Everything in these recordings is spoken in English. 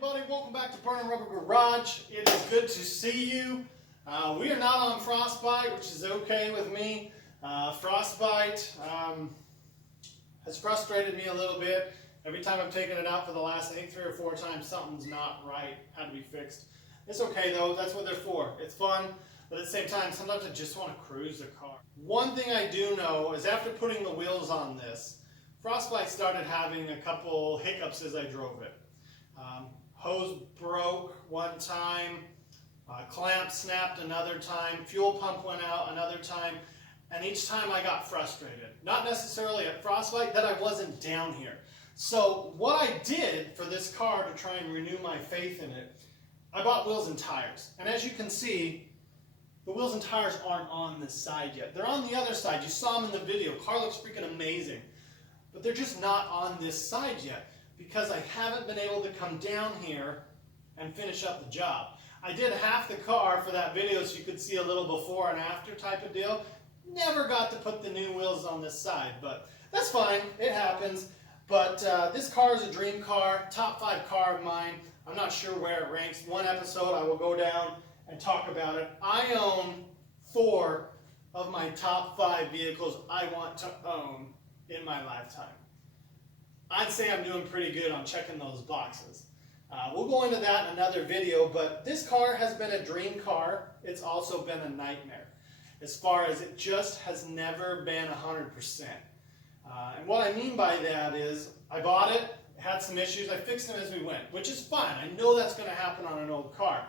everybody, welcome back to Burning Rubber Garage. It is good to see you. We are not on frostbite, which is okay with me. Frostbite has frustrated me a little bit. Every time I've taken it out for the last, I think 3 or 4 times, something's not right, had to be fixed. It's okay though, that's what they're for. It's fun, but at the same time, sometimes I just want to cruise the car. One thing I do know is after putting the wheels on this, frostbite started having a couple hiccups as I drove it. Hose broke one time, clamp snapped another time, fuel pump went out another time, and each time I got frustrated. Not necessarily at frostbite, that I wasn't down here. So what I did for this car to try and renew my faith in it, I bought wheels and tires. And as you can see, the wheels and tires aren't on this side yet. They're on the other side. You saw them in the video. Car looks freaking amazing. But they're just not on this side yet because I haven't been able to come down here and finish up the job. I did half the car for that video so you could see a little before and after type of deal. Never got to put the new wheels on this side, but that's fine. It happens. But this car is a dream car, top 5 car of mine. I'm not sure where it ranks. One episode I will go down and talk about it. I own 4 of my top 5 vehicles I want to own in my lifetime. I'd say I'm doing pretty good on checking those boxes. We'll go into that in another video, but this car has been a dream car. It's also been a nightmare as far as it just has never been 100%. And what I mean by that is I bought it, had some issues, I fixed them as we went, which is fine. I know that's going to happen on an old car.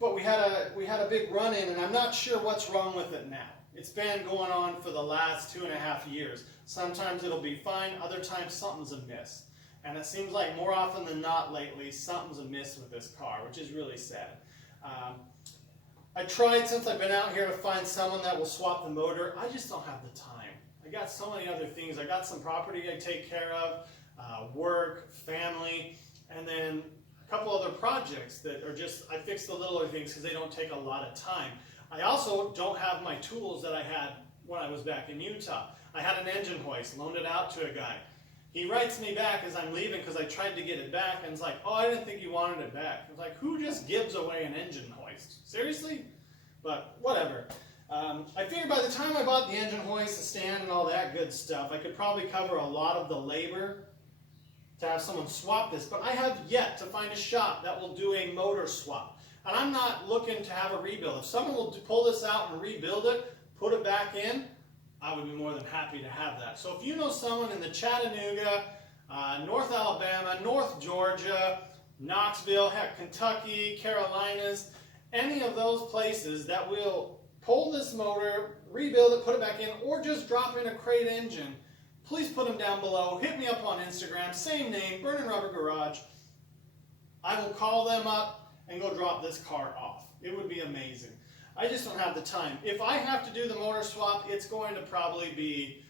But we had a big run-in, and I'm not sure what's wrong with it now. It's been going on for the last 2.5 years. Sometimes it'll be fine, other times something's amiss. And it seems like more often than not lately, something's amiss with this car, which is really sad. I tried since I've been out here to find someone that will swap the motor. I just don't have the time. I got so many other things. I got some property I take care of, work, family, and then a couple other projects that are just, I fix the littler things because they don't take a lot of time. I also don't have my tools that I had when I was back in Utah. I had an engine hoist, loaned it out to a guy. He writes me back as I'm leaving because I tried to get it back, and it's like, oh, I didn't think you wanted it back. I was like, who just gives away an engine hoist? Seriously? But whatever. I figured by the time I bought the engine hoist, the stand, and all that good stuff, I could probably cover a lot of the labor to have someone swap this, but I have yet to find a shop that will do a motor swap. And I'm not looking to have a rebuild. If someone will pull this out and rebuild it, put it back in, I would be more than happy to have that. So if you know someone in the Chattanooga, North Alabama, North Georgia, Knoxville, heck, Kentucky, Carolinas, any of those places that will pull this motor, rebuild it, put it back in, or just drop in a crate engine, please put them down below. Hit me up on Instagram, same name, Burning Rubber Garage. I will call them up and go drop this car off. It would be amazing. I just don't have the time. If I have to do the motor swap, it's going to probably be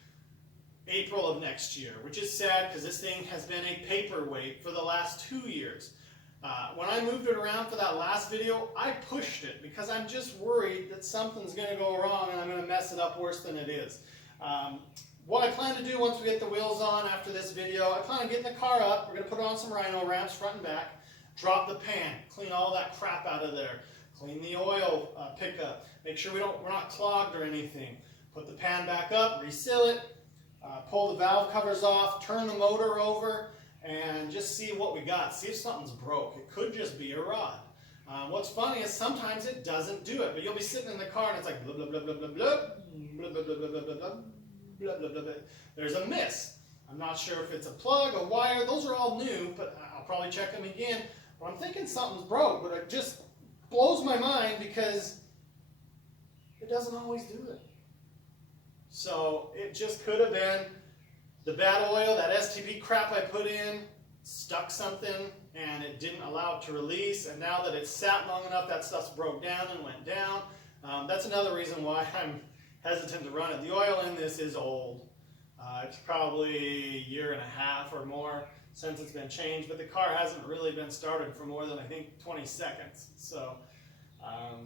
April of next year, which is sad because this thing has been a paperweight for the last 2 years. When I moved it around for that last video, I pushed it because I'm just worried that something's going to go wrong and I'm going to mess it up worse than it is. What I plan to do once we get the wheels on after this video, I plan on getting the car up. We're going to put it on some rhino ramps front and back. Drop the pan, clean all that crap out of there, clean the oil pickup, make sure we're not clogged or anything. Put the pan back up, reseal it, pull the valve covers off, turn the motor over, and just see what we got. See if something's broke. It could just be a rod. What's funny is sometimes it doesn't do it, but you'll be sitting in the car and it's like blah, blah, blah, blah, blah, blah, blah, blah, blah, blah, blah, blah, blah, blah, blah, blah. There's a miss. I'm not sure if it's a plug, a wire. Those are all new, but I'll probably check them again. Well, I'm thinking something's broke, but it just blows my mind because it doesn't always do it. So it just could have been the bad oil, that STP crap I put in, stuck something, and it didn't allow it to release. And now that it's sat long enough, that stuff's broke down and went down. That's another reason why I'm hesitant to run it. The oil in this is old. It's probably a 1.5 years or more since it's been changed, but the car hasn't really been started for more than I think 20 seconds. So I'm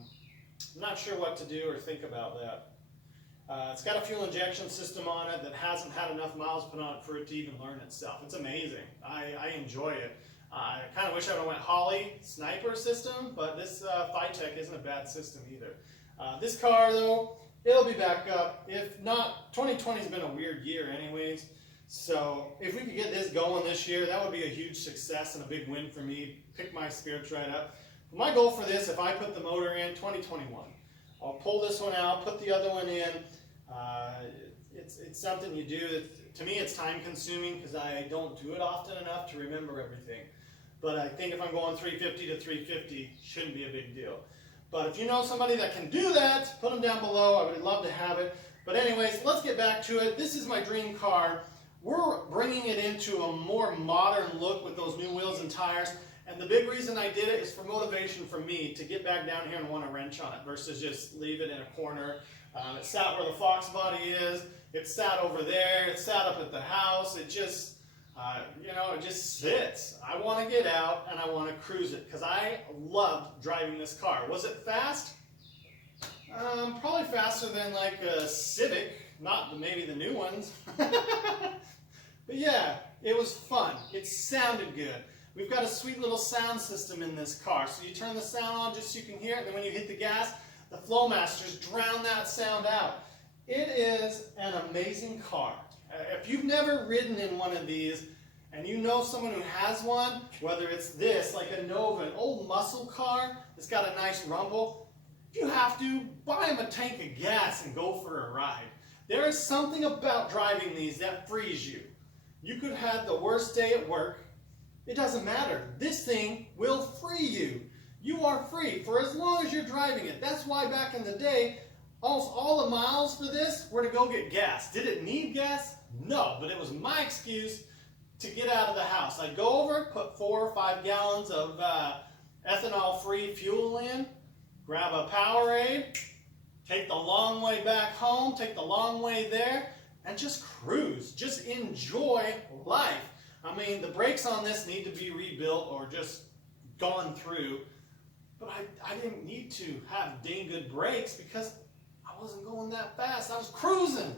not sure what to do or think about that. It's got a fuel injection system on it that hasn't had enough miles put on it for it to even learn itself. It's amazing. I enjoy it. I kind of wish I would have went Holley Sniper system, but this Phytech isn't a bad system either. This car though, it'll be back up. If not, 2020 has been a weird year anyways. So if we could get this going this year, that would be a huge success and a big win for me. Pick my spirits right up. But my goal for this, if I put the motor in, 2021. I'll pull this one out, put the other one in. It's something you do. To me, it's time consuming because I don't do it often enough to remember everything. But I think if I'm going 350 to 350, shouldn't be a big deal. But if you know somebody that can do that, put them down below. I would love to have it. But anyways, let's get back to it. This is my dream car. We're bringing it into a more modern look with those new wheels and tires. And the big reason I did it is for motivation for me to get back down here and want to wrench on it versus just leave it in a corner. It sat where the Fox body is. It sat over there. It sat up at the house. It just, it just sits. I want to get out and I want to cruise it because I loved driving this car. Was it fast? Probably faster than like a Civic, not maybe the new ones. But yeah, it was fun. It sounded good. We've got a sweet little sound system in this car. So you turn the sound on just so you can hear it, and then when you hit the gas, the Flowmasters drown that sound out. It is an amazing car. If you've never ridden in one of these, and you know someone who has one, whether it's this, like a Nova, an old muscle car that's got a nice rumble, if you have to, buy them a tank of gas and go for a ride. There is something about driving these that frees you. You could have the worst day at work. It doesn't matter. This thing will free you. You are free for as long as you're driving it. That's why back in the day, almost all the miles for this were to go get gas. Did it need gas? No, but it was my excuse to get out of the house. I'd go over, put 4 or 5 gallons of ethanol-free fuel in, grab a Powerade, take the long way back home, take the long way there, and just cruise. Just enjoy life. I mean, the brakes on this need to be rebuilt or just gone through. But I didn't need to have dang good brakes because I wasn't going that fast. I was cruising.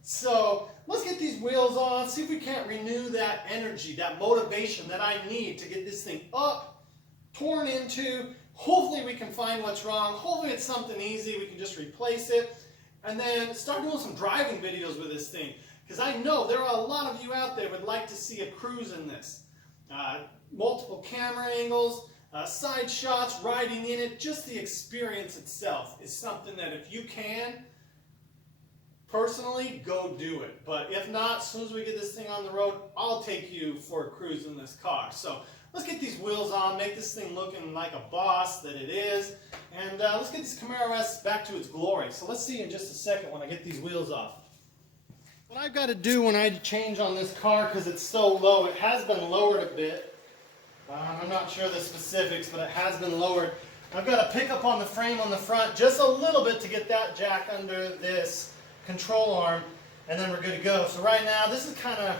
So let's get these wheels on, see if we can't renew that energy, that motivation that I need to get this thing up, torn into. Hopefully we can find what's wrong. Hopefully it's something easy. We can just replace it. And then start doing some driving videos with this thing. Because I know there are a lot of you out there would like to see a cruise in this. Multiple camera angles, side shots, riding in it. Just the experience itself is something that if you can, personally, go do it. But if not, as soon as we get this thing on the road, I'll take you for a cruise in this car. So let's get these wheels on, make this thing looking like a boss that it is. And let's get this Camaro SS back to its glory. So let's see in just a second when I get these wheels off. What I've got to do when I change on this car, because it's so low, it has been lowered a bit. I'm not sure the specifics, but it has been lowered. I've got to pick up on the frame on the front just a little bit to get that jack under this control arm, and then we're good to go. So right now, this is kind of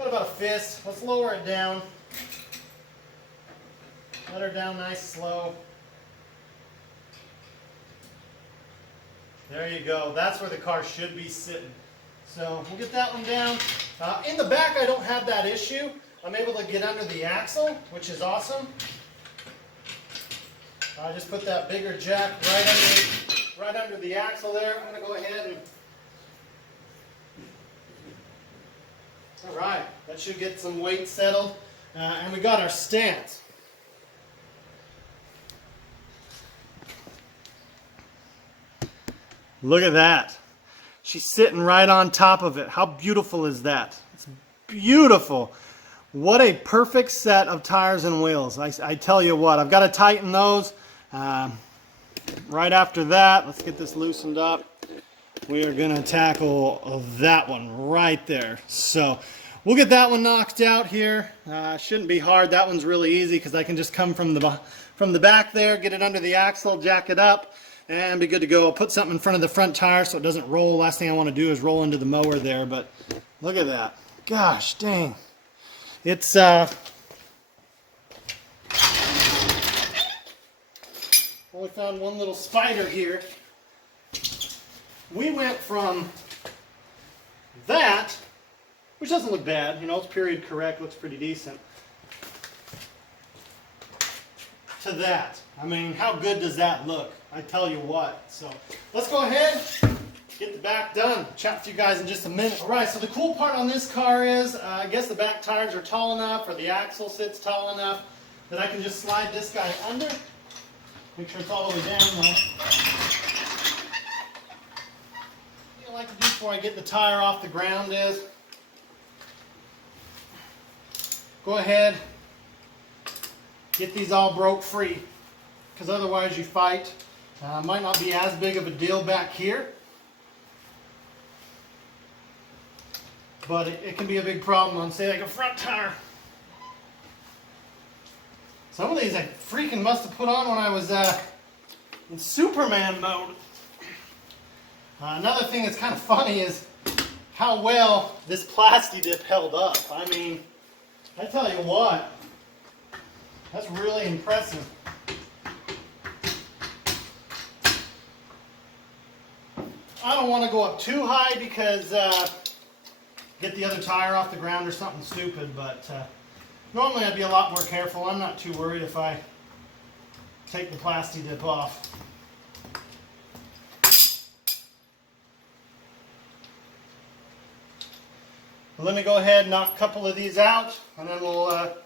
about a fist. Let's lower it down. Let her down nice, slow. There you go. That's where the car should be sitting. So we'll get that one down. In the back, I don't have that issue. I'm able to get under the axle, which is awesome. I just put that bigger jack right under the axle there. I'm going to go ahead and... All right, that should get some weight settled. And we got our stance. Look at that. She's sitting right on top of it. How beautiful is that? It's beautiful. What a perfect set of tires and wheels. I tell you what, I've got to tighten those. Right after that, let's get this loosened up. We are going to tackle that one right there. So we'll get that one knocked out here. Shouldn't be hard. That one's really easy because I can just come from the back there, get it under the axle, jack it up, and be good to go. I'll put something in front of the front tire so it doesn't roll. Last thing I want to do is roll into the mower there, but look at that. Gosh dang. It's only found one little spider here. We went from that, which doesn't look bad, you know, it's period correct, looks pretty decent. to that. I mean, how good does that look? I tell you what. So let's go ahead, get the back done. Chat with you guys in just a minute. All right, so the cool part on this car is, I guess the back tires are tall enough, or the axle sits tall enough, that I can just slide this guy under. Make sure it's all the way down though. What I like to do before I get the tire off the ground is, go ahead, get these all broke free, because otherwise you fight. Might not be as big of a deal back here, but it can be a big problem on, say, like a front tire. Some of these I freaking must have put on when I was in Superman mode. Another thing that's kind of funny is how well this plasti dip held up. I mean, I tell you what, that's really impressive. I don't want to go up too high because get the other tire off the ground or something stupid, but normally I'd be a lot more careful. I'm not too worried if I take the plasti dip off. Let me go ahead and knock a couple of these out, and then we'll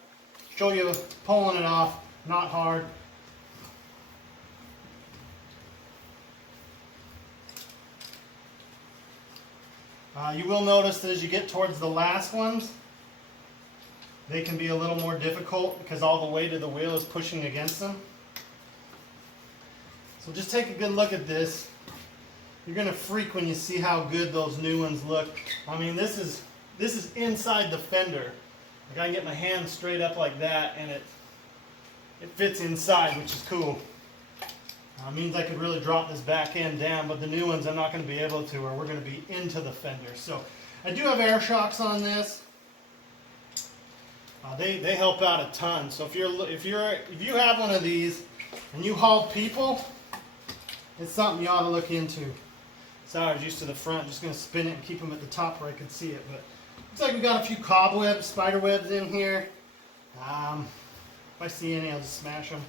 show you pulling it off. Not hard. You will notice that as you get towards the last ones, they can be a little more difficult because all the weight of the wheel is pushing against them. So just take a good look at this. You're going to freak when you see how good those new ones look. I mean, this is inside the fender. Like, I can get my hand straight up like that, and it fits inside, which is cool. Means I could really drop this back end down, but the new ones I'm not going to be able to, or we're going to be into the fender. So I do have air shocks on this. They help out a ton. So if you have one of these and you haul people, it's something you ought to look into. So I was used to the front, just going to spin it and keep them at the top where I could see it. But looks like we got a few cobwebs, spider webs in here. If I see any, I'll just smash them.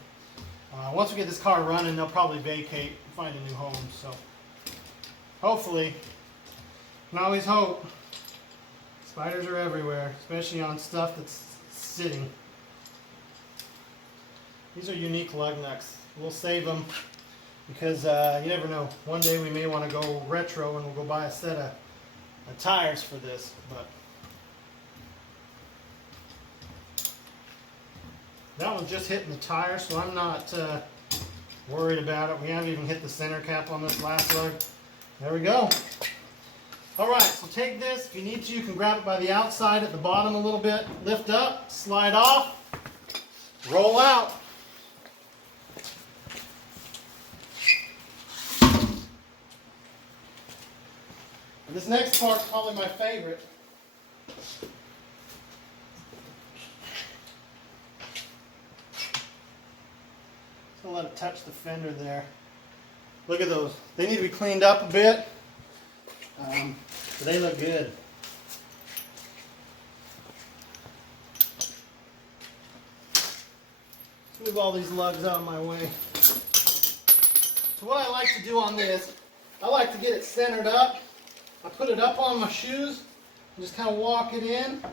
Once we get this car running, they'll probably vacate and find a new home. So hopefully, can always hope. Spiders are everywhere, especially on stuff that's sitting. These are unique lug nuts. We'll save them because you never know. One day we may want to go retro and we'll go buy a set of tires for this. But that one's just hitting the tire, so I'm not worried about it. We haven't even hit the center cap on this last lug. There we go. Alright, so take this. If you need to, you can grab it by the outside at the bottom a little bit. Lift up, slide off, roll out. And this next part's probably my favorite. I'll let it touch the fender there. Look at those. They need to be cleaned up a bit. But they look good. Let's move all these lugs out of my way. So what I like to do on this, I like to get it centered up. I put it up on my shoes and just kind of walk it in.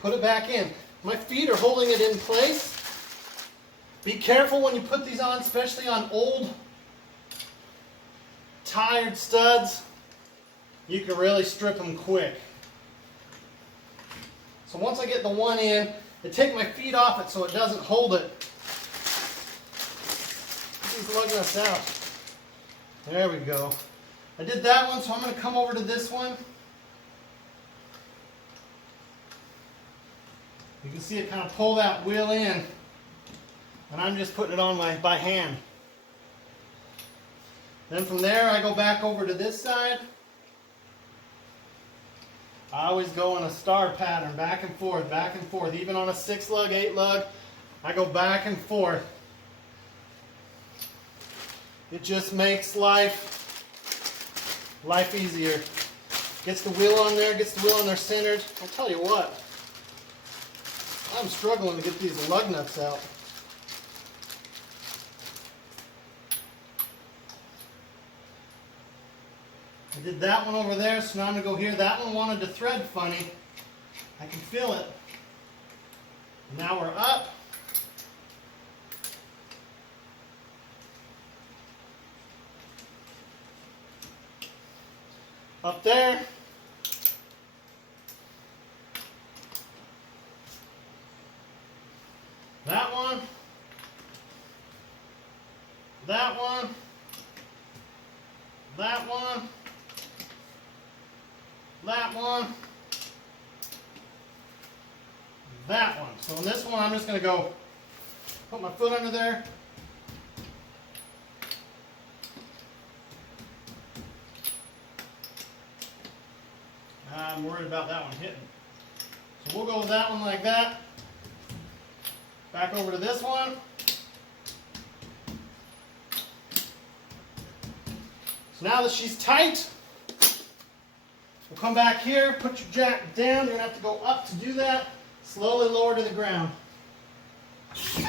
Put it back in. My feet are holding it in place. Be careful when you put these on, especially on old, tired studs. You can really strip them quick. So once I get the one in, I take my feet off it so it doesn't hold it. Get these lug nuts out. There we go. I did that one, so I'm going to come over to this one. You can see it kind of pull that wheel in, and I'm just putting it on by hand. Then from there I go back over to this side. I always go in a star pattern, back and forth, back and forth. Even on a 6 lug, 8 lug, I go back and forth. It just makes life easier. Gets the wheel on there, gets the wheel on there centered. I'll tell you what, I'm struggling to get these lug nuts out. I did that one over there, so now I'm going to go here. That one wanted to thread funny. I can feel it. Now we're up. Up there. That one. That one. That one. That one. That one. So in this one, I'm just going to go put my foot under there. I'm worried about that one hitting. So we'll go with that one like that. Back over to this one. So now that she's tight, we'll come back here, put your jack down. You're going to have to go up to do that. Slowly lower to the ground. Get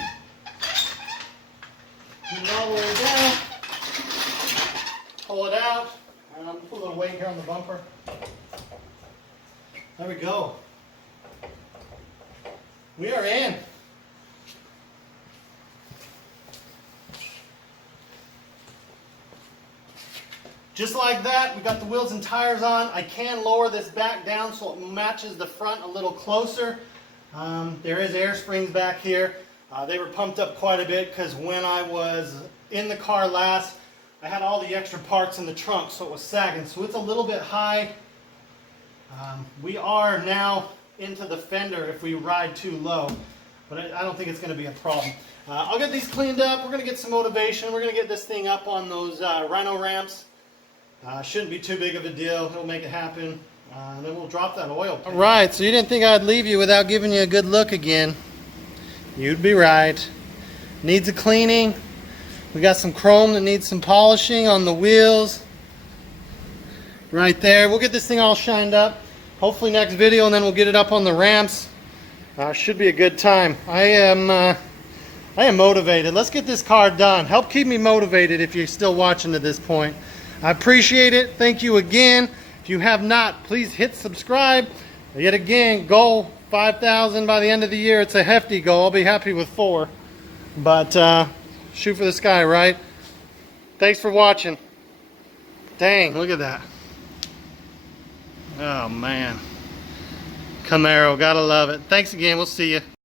it all the way down. Pull it out. Put a little weight here on the bumper. There we go. We are in. Just like that, we got the wheels and tires on. I can lower this back down so it matches the front a little closer. There is air springs back here. They were pumped up quite a bit because when I was in the car last, I had all the extra parts in the trunk, so it was sagging. So it's a little bit high. We are now into the fender if we ride too low, but I don't think it's going to be a problem. I'll get these cleaned up. We're going to get some motivation. We're going to get this thing up on those Rhino ramps. Shouldn't be too big of a deal. He'll make it happen. And then we'll drop that oil. All right, so you didn't think I'd leave you without giving you a good look again. You'd be right. Needs a cleaning. We got some chrome that needs some polishing on the wheels. Right there. We'll get this thing all shined up. Hopefully next video, and then we'll get it up on the ramps. Should be a good time. I am motivated. Let's get this car done. Help keep me motivated if you're still watching to this point. I appreciate it. Thank you again. If you have not, please hit subscribe. Yet again, goal 5,000 by the end of the year. It's a hefty goal. I'll be happy with 4. But shoot for the sky, right? Thanks for watching. Dang, look at that. Oh, man. Camaro, gotta love it. Thanks again. We'll see you.